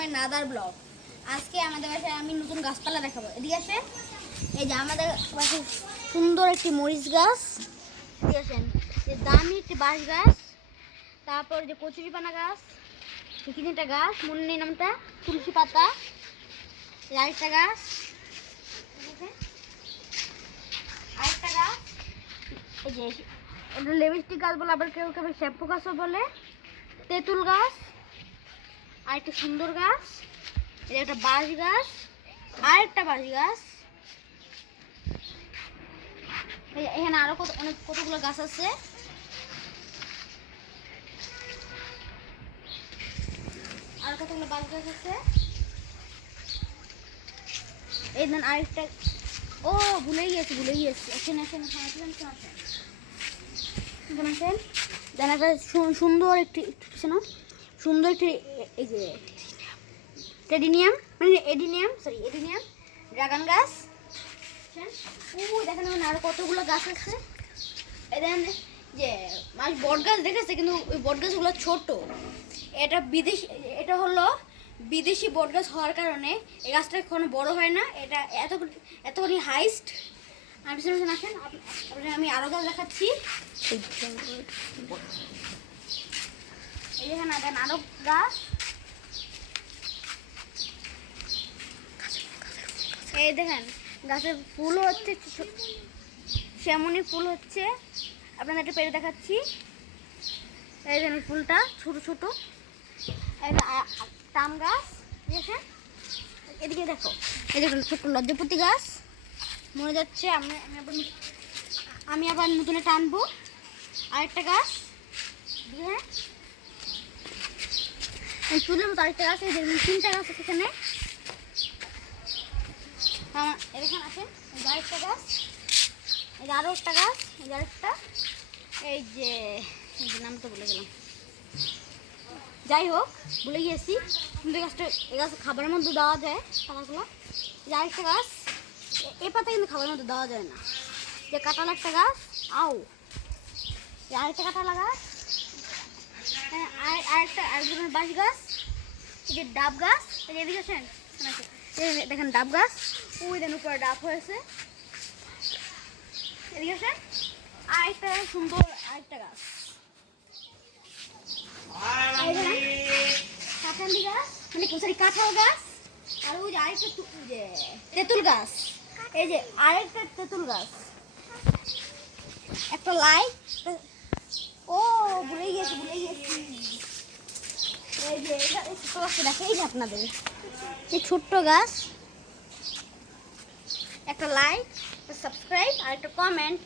মাই another blog. আজকে আমাদের বাসায় আমি নতুন গাছপালা দেখাবো। এদিকে আসে, এই যে আমাদের বাসায় সুন্দর একটি মরিচ গাছ, এদিকে আসেন, যে দামি একটি বাঁশ গাছ, তারপর যে কচুরিপানা গাছ, তিনটা গাছ, মনে নেই নামটা, তুলসী পাতা, আরেকটা গাছ, আরেকটা গাছ, এই যে এটা লিপস্টিক গাছ বলে, আবার কেউ কেউ শ্যাম্পু গাছও বলে, তেঁতুল গাছ, আর একটা সুন্দর গাছ, এটা একটা বাঁশ গাছ, আর একটা বাঁশ গাছ, এখানে আরো কতগুলো গাছ আছে। আর কতগুলো বাঁশ গাছ আছে। এই দেন আরেকটা, ও ভুলে গিয়েছি আসেন আসেন আসেন দেন একটা সুন্দর একটি সুন্দর একটি, এই যে টেডিনিয়াম, মানে এডিনিয়াম, এডিনিয়াম ড্রাগন গাছ। দেখেন আরো কতগুলো গাছ আছে। দেখেন যে বট গাছ দেখেছে, কিন্তু ওই বট গাছগুলো ছোট। এটা বিদেশি, এটা হলো বিদেশি বট গাছ হওয়ার কারণে এই গাছটা কখনো বড় হয় না। এটা এতখানি হাইস্ট। আর পিছনে আসেন, আমি আরো গাছ দেখাচ্ছি। এই দেখেন আরো গাছ, এই দেখেন গাছের ফুল হচ্ছে, সেমনি ফুল হচ্ছে। আপনাদের একটা পেরে দেখাচ্ছি। এই দেখেন ফুলটা ছোট ছোট। তাম গাছ, দেখেন এদিকে দেখো, এই দেখুন ছোট্ট লজ্জাপতি গাছ মরে যাচ্ছে। আমি আবার নতুনে টানবো। আরেকটা গাছ, হ্যাঁ চুলের মতো আরেকটা গাছ, এই দেখুন তিনটা গাছ আছে এখানে। এখানে আছে আরেকটা গাছ, এই যে আরো একটা গাছ, এই যে আরেকটা, এই যে নাম তো ভুলে গেলাম, যাই হোক ভুলে গিয়েছি। কিন্তু এই গাছ খাবারের মধ্যে দেওয়া যায় পাতাগুলো। যে আরেকটা গাছ, এই পাতা কিন্তু খাবারের মধ্যে দেওয়া যায় না। যে কাঁঠাল একটা গাছ, আরেকটা কাঁঠালা গাছ, আরেকজনের বাঁশ গাছ, এই যে ডাব গাছ, এই যে এদিকে আছেন, দেখেন ডাব গাছ, ওই দেন উপরে ডাব হয়েছে। এদিকে আছেন, আরেকটা সুন্দর আরেকটা গাছ, কাঁঠালি গাছ, মানে কাঁঠাল গাছ। আর ওই যে আরেকটা তেঁতুল গাছ, এই যে আরেকটা তেঁতুল গাছ, একটা লাই, ও ভুলে গিয়েছি। এই যে ছোট্ট গাছটা দেখে, এই যে আপনাদের এই ছোট্ট গাছ, একটা লাইক, একটা সাবস্ক্রাইব আর একটা কমেন্ট।